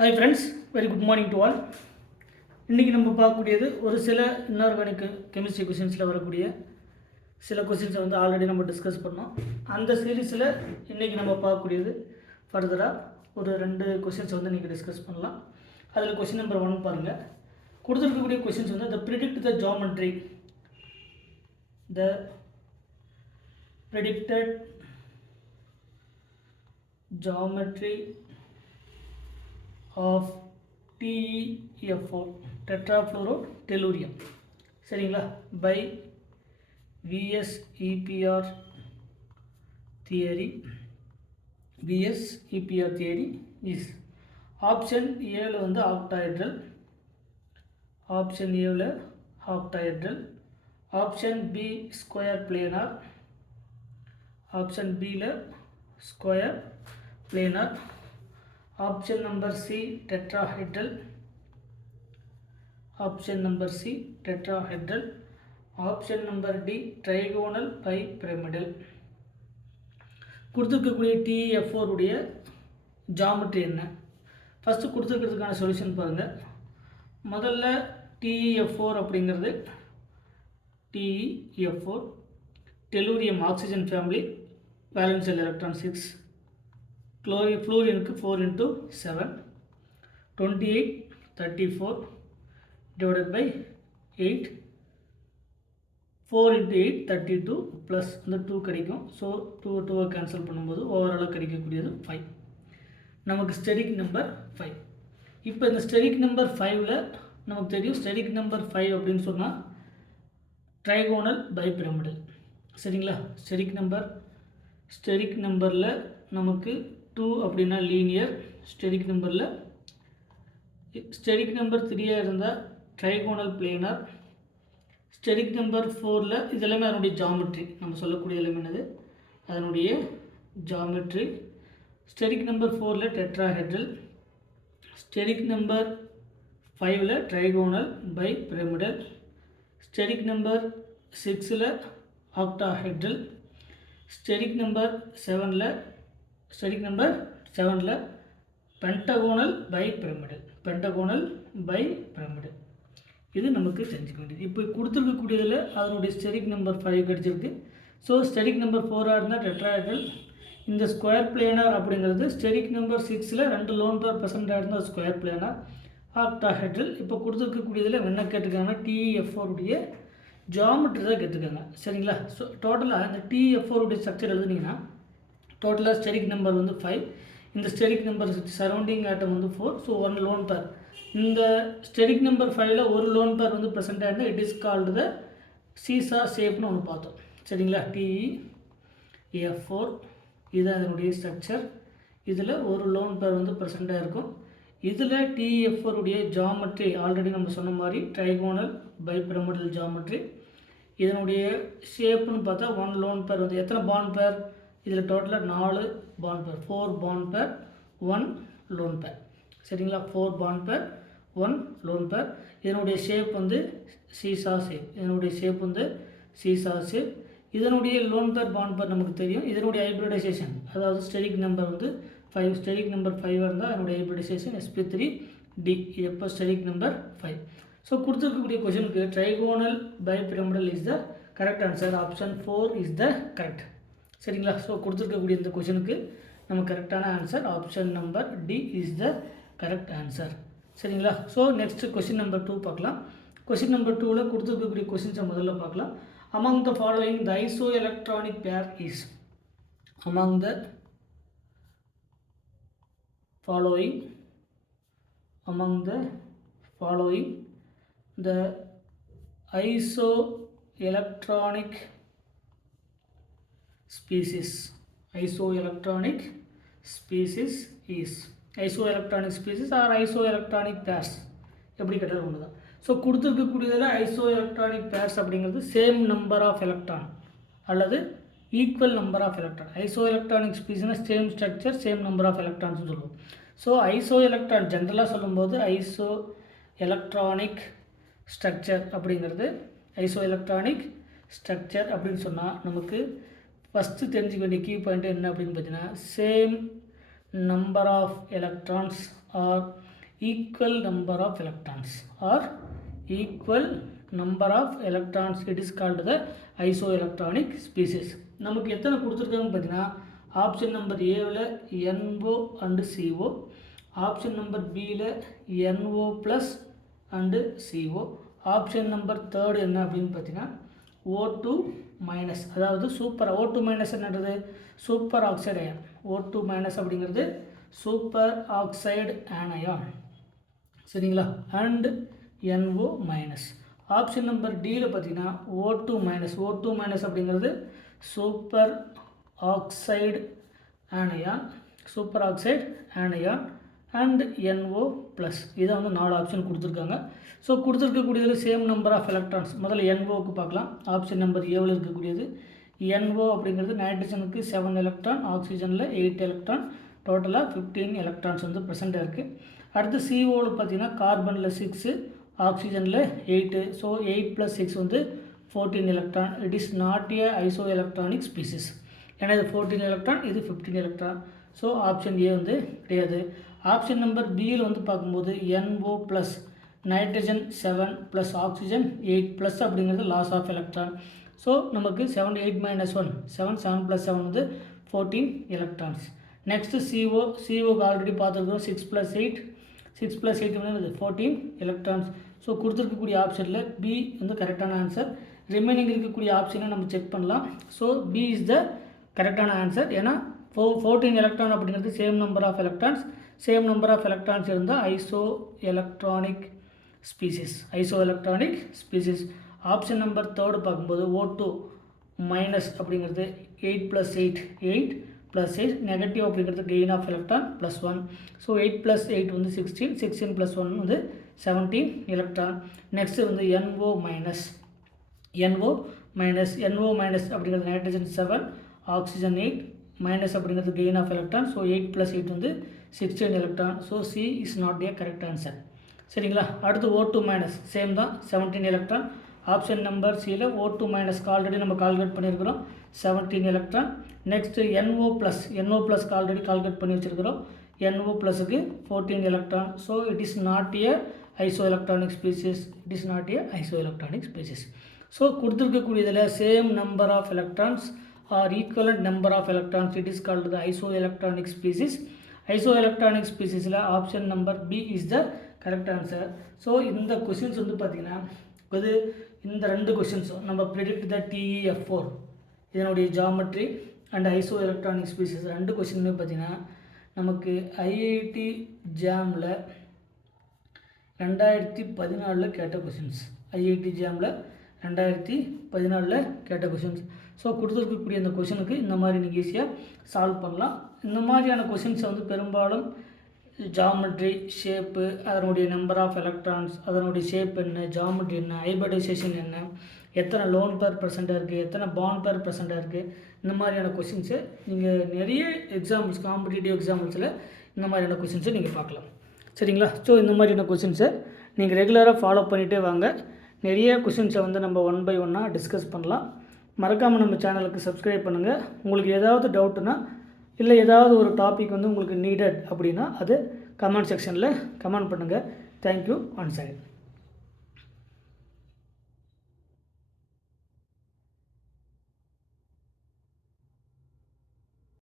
Hi friends, very good morning to all. இன்றைக்கி நம்ம பார்க்கக்கூடியது ஒரு சில இன்ஆர்கானிக் கெமிஸ்ட்ரி கொஷின்ஸில் வரக்கூடிய சில கொஷின்ஸை ஆல்ரெடி நம்ம டிஸ்கஸ் பண்ணோம். அந்த சீரீஸில் இன்றைக்கி நம்ம பார்க்கக்கூடியது ஃபர்தராக ஒரு 2 கொஷின்ஸ் இன்றைக்கி டிஸ்கஸ் பண்ணலாம். அதில் கொஷின் நம்பர் 1 பாருங்கள். கொடுத்துருக்கக்கூடிய questions the predict the geometry, the predicted geometry of TeFO tetrafluorotellurium சரிங்களா by VSEPR theory is option ஏல ஆக்டாஹெட்ரல், ஆப்ஷன் ஏல octahedral, option B square planar, option பில square planar, option number C tetrahedral, option number C tetrahedral, option number D trigonal bipyramidal. கொடுத்துருக்கக்கூடிய TeFO உடைய geometry என்ன? First கொடுத்துருக்கிறதுக்கான solution பாருங்கள். முதல்ல TeF4 அப்படிங்கிறது TeF4 tellurium oxygen family, valence electron 6, ஃப்ளூரினுக்கு 4 × 7 28 34 divided by 8 4 × 8 32 plus அந்த 2 கிடைக்கும். ஸோ 2 கேன்சல் பண்ணும்போது ஓவராலாக கிடைக்கக்கூடியது 5. நமக்கு ஸ்டெரிக் நம்பர் 5. இப்போ இந்த ஸ்டெரிக் நம்பர் 5ல் நமக்கு தெரியும் ஸ்டெரிக் நம்பர் 5 அப்படின்னு சொன்னால் ட்ரைகோனல் பைபிரமிடல். சரிங்களா? ஸ்டெரிக் நம்பரில் நமக்கு 2 அப்படின்னா லீனியர், ஸ்டெரிக் நம்பர் 3 இருந்தால் ட்ரைகோனல் பிளேனார், ஸ்டெரிக் நம்பர் 4ல் இது எல்லாமே அதனுடைய ஜாமெட்ரி, நம்ம சொல்லக்கூடிய எல்லாமே என்னது அதனுடைய ஜாமெட்ரி. ஸ்டெரிக் நம்பர் 4ல் டெட்ராஹெட்ரல், ஸ்டெரிக் நம்பர் 5ல் trigonal bipyramidal, steric number 6ல் ஆக்டாஹெட்ரல், ஸ்டெரிக் நம்பர் 7ல் பென்டகோனல் பை பிரமிடல். இது நமக்கு தெரிஞ்சுக்க வேண்டியது. இப்போ கொடுத்துருக்கக்கூடியதில் அதனுடைய ஸ்டெரிக் நம்பர் 5 கிடச்சிருக்கு. ஸோ ஸ்டெரிக் நம்பர் 4 இருந்தால் டெட்ராஹெட்ரல், இந்த ஸ்கொயர் பிளேனார் அப்படிங்கிறது ஸ்டெரிக் நம்பர் 6ல் 2 லோன் பேர் ப்ரெசென்ட்டாக இருந்தால் ஸ்கொயர் பிளேனார் ஆக்டாஹெட்ரல். இப்போ கொடுத்துருக்கக்கூடியதில் என்ன கேட்டிருக்காங்கன்னா TeF4 உடைய ஜாமெட்ரி தான் கேட்டிருக்காங்க. சரிங்களா? ஸோ டோட்டலாக இந்த TeF4 உடைய ஸ்ட்ரக்சர் எழுதுனீங்கன்னா டோட்டலாக ஸ்டெரிக் நம்பர் 5, இந்த ஸ்டெரிக் நம்பர் சரௌண்டிங் ஆட்டம் 4, ஸோ 1 லோன் பேர். இந்த ஸ்டெரிக் நம்பர் 5ல் ஒரு லோன் பேர் ப்ரெசென்ட்டாக இருந்தால் it is called the seesaw ஷேப்னு ஒன்று பார்த்தோம். சரிங்களா? TeF4 இது அதனுடைய ஸ்ட்ரக்சர். இதில் ஒரு லோன் பேர் ப்ரெசென்ட்டாக இருக்கும். இதில் TeF4 உடைய ஜாமெட்ரி ஆல்ரெடி நம்ம சொன்ன மாதிரி ட்ரைகோனல் பைபிரமிடல் ஜாமெட்ரி. இதனுடைய ஷேப்புன்னு பார்த்தா 1 லோன் பேர் எத்தனை பாண்ட் பேர்? இதில் டோட்டலாக 4 பாண்ட் பேர், 4 பாண்ட் பேர் 1 லோன் பேர். சரிங்களா? 4 பாண்ட் பேர் 1 லோன் பேர். இதனுடைய ஷேப் சீசா ஷேப். இதனுடைய லோன் பேர் பாண்ட் பேர் நமக்கு தெரியும். இதனுடைய ஹைப்ரிடைசேஷன் அதாவது ஸ்டெரிக் நம்பர் 5, ஸ்டெரிக் நம்பர் 5 இருந்தால் அதனுடைய ஹைப்ரிடைசேஷன் sp3d. எப்போ ஸ்டெரிக் நம்பர் 5. ஸோ கொடுத்துருக்கக்கூடிய கொஷனுக்கு trigonal bipyramidal is the correct answer. Option 4 is the correct. சரிங்களா? ஸோ கொடுத்துருக்கக்கூடிய இந்த கொஷனுக்கு நம்ம கரெக்டான answer option number D is the correct answer. சரிங்களா? ஸோ நெக்ஸ்ட் கொஷின் நம்பர் 2 பார்க்கலாம். கொஷின் நம்பர் 2ல் கொடுத்துருக்கக்கூடிய கொஷின்ஸை முதல்ல பார்க்கலாம். Among the following the iso electronic pair is. Among the following the iso electronic species is isoelectronic species or isoelectronic pairs எப்படி கேட்டாலும் ஒன்று தான். ஸோ கொடுத்துருக்கக்கூடியதில் ஐசோஎலக்ட்ரானிக் பேர்ஸ் அப்படிங்கிறது சேம் நம்பர் ஆஃப் எலக்ட்ரான் அல்லது equal number of electron. Isoelectronic ஸ்பீசிஸ்னால் same structure same number of electrons சொல்லுவோம். So isoelectron ஜென்ரலாக சொல்லும்போது ஐசோஎலக்ட்ரானிக் ஸ்ட்ரக்சர் அப்படிங்கிறது ஐசோஎலக்ட்ரானிக் ஸ்ட்ரக்சர் அப்படின்னு சொன்னால் நமக்கு ஃபஸ்ட்டு தெரிஞ்சுக்க வேண்டிய கீ பாயிண்ட் என்ன அப்படின்னு பார்த்தீங்கன்னா same number of electrons are equal number of electrons or equal number of electrons, it is called the isoelectronic species. நமக்கு எத்தனை கொடுத்துருக்காங்கன்னு பார்த்தீங்கன்னா ஆப்ஷன் நம்பர் ஏவில் NO and CO, option number பியில் NO plus and CO, option number third என்ன அப்படின்னு பார்த்தீங்கன்னா O2 minus, அதாவது சூப்பர் O2 மைனஸ் என்னது superoxide ion, O2 minus அப்படிங்கிறது சூப்பர் ஆக்சைடு ஆனயான். சரிங்களா, and NO minus. Option number டியில் பார்த்தீங்கன்னா O2 மைனஸ் அப்படிங்கிறது superoxide anion, superoxide anion and NO plus. இதை வந்து 4 ஆப்ஷன் கொடுத்துருக்காங்க. ஸோ கொடுத்துருக்கக்கூடியதில் சேம் நம்பர் ஆஃப் எலக்ட்ரான்ஸ். முதல்ல NOக்கு பார்க்கலாம். ஆப்ஷன் நம்பர் ஏவில் இருக்கக்கூடியது NO அப்படிங்கிறது நைட்ரஜனுக்கு 7 எலக்ட்ரான், ஆக்சிஜனில் 8 எலக்ட்ரான், டோட்டலாக 15 எலக்ட்ரான்ஸ் வந்து ப்ரெசென்ட்டாக இருக்குது. அடுத்து COவில் பார்த்தீங்கன்னா கார்பனில் 6, ஆக்சிஜனில் 8. ஸோ 8 + 6 வந்து 14 electron. It is not a isoelectronic species. ஏன்னா இது 14 எலக்ட்ரான், இது 15 எலக்ட்ரான். ஸோ ஆப்ஷன் ஏ வந்து கிடையாது. ஆப்ஷன் நம்பர் பியில் வந்து பார்க்கும்போது NO plus, nitrogen 7 plus oxygen 8 plus அப்படிங்கிறது லாஸ் ஆஃப் எலக்ட்ரான். ஸோ நமக்கு 7 8 - 1 7 7 + 7 வந்து 14 எலக்ட்ரான்ஸ். நெக்ஸ்ட்டு COக்கு ஆல்ரெடி பார்த்துருக்கோம் 6 + 8 வந்து 14 எலக்ட்ரான்ஸ். ஸோ கொடுத்துருக்கக்கூடிய ஆப்ஷனில் பி வந்து கரெக்டான ஆன்சர். ரிமைனிங் இருக்கக்கூடிய ஆப்ஷனை நம்ம செக் பண்ணலாம். ஸோ பி இஸ் த கரெக்டான ஆன்சர். ஏன்னா 14 எலக்ட்ரான் அப்படிங்கிறது சேம் நம்பர் ஆஃப் எலக்ட்ரான்ஸ் இருந்தால் iso electronic species. Option number third பார்க்கும்போது O2 மைனஸ் அப்படிங்கிறது 8 + 8 நெகட்டிவ் அப்படிங்கிறது கெயின் ஆஃப் எலக்ட்ரான் +1. ஸோ 8 + 8 வந்து 16 + 1 வந்து 17 எலக்ட்ரான். நெக்ஸ்ட்டு வந்து NO மைனஸ் அப்படிங்கிறது நைட்ரஜன் 7, ஆக்சிஜன் 8, மைனஸ் அப்படிங்கிறது கெயின் ஆஃப் எலக்ட்ரான். ஸோ 8 + 8 வந்து 16 electron. So C is not A correct answer. சரிங்களா, அடுத்து O2 மைனஸ் சேம் தான் 17 எலக்ட்ரான். ஆப்ஷன் நம்பர் சியில் O2 மைனஸ்க்கு ஆல்ரெடி நம்ம கால்குலேட் பண்ணியிருக்கிறோம் 17 எலக்ட்ரான். நெக்ஸ்ட்டு NO ப்ளஸ்க்கு ஆல்ரெடி கால்குலேட் பண்ணி வச்சுருக்கிறோம். NO ப்ளஸுக்கு 14 எலக்ட்ரான். So it is not a isoelectronic species. So கொடுத்துருக்கக்கூடியதில் same number of electrons are equivalent number of electrons, it is called the iso electronic species. Isoelectronic ஸ்பீசிஸில் option number B is the correct answer. So இந்த questions வந்து பார்த்திங்கன்னா இது இந்த 2 கொஷின்ஸும் நம்ம predict த TeF4 இதனுடைய geometry and iso electronic species 2 கொஷினுமே பார்த்திங்கன்னா நமக்கு IIT ஜாமில் 2014 கேட்ட கொஷின்ஸ். IIT ஜாமில் 2014 கேட்ட கொஷின்ஸ். ஸோ கொடுத்துருக்கக்கூடிய இந்த கொஷினுக்கு இந்த மாதிரி நீங்கள் ஈஸியாக சால்வ் பண்ணலாம். இந்த மாதிரியான கொஷின்ஸை வந்து பெரும்பாலும் ஜாமெட்ரி, ஷேப்பு, அதனுடைய நம்பர் ஆஃப் எலக்ட்ரான்ஸ், அதனுடைய ஷேப் என்ன, ஜாமெட்ரி என்ன, ஹைபிரிடைசேஷன் என்ன, எத்தனை லோன் பேர் ப்ரெசென்ட்டாக இருக்குது, எத்தனை பாண்ட் பேர் ப்ரெசென்ட்டாக இருக்குது, இந்த மாதிரியான கொஷின்ஸை நீங்கள் நிறைய எக்ஸாம்பிள்ஸ், காம்படிட்டிவ் எக்ஸாம்பிள்ஸில் இந்த மாதிரியான கொஷின்ஸை நீங்கள் பார்க்கலாம். சரிங்களா, ஸோ இந்த மாதிரியான கொஷின்ஸை நீங்கள் ரெகுலராக ஃபாலோ பண்ணிகிட்டே வாங்க. நிறைய கொஷின்ஸை வந்து நம்ம 1 by 1 டிஸ்கஸ் பண்ணலாம். மறக்காமல் நம்ம சேனலுக்கு சப்ஸ்கிரைப் பண்ணுங்கள். உங்களுக்கு ஏதாவது டவுட்டுனா இல்லை ஏதாவது ஒரு டாபிக் வந்து உங்களுக்கு நீடட் அப்படின்னா அது கமெண்ட் செக்ஷனில் கமெண்ட் பண்ணுங்கள். Thank you once again.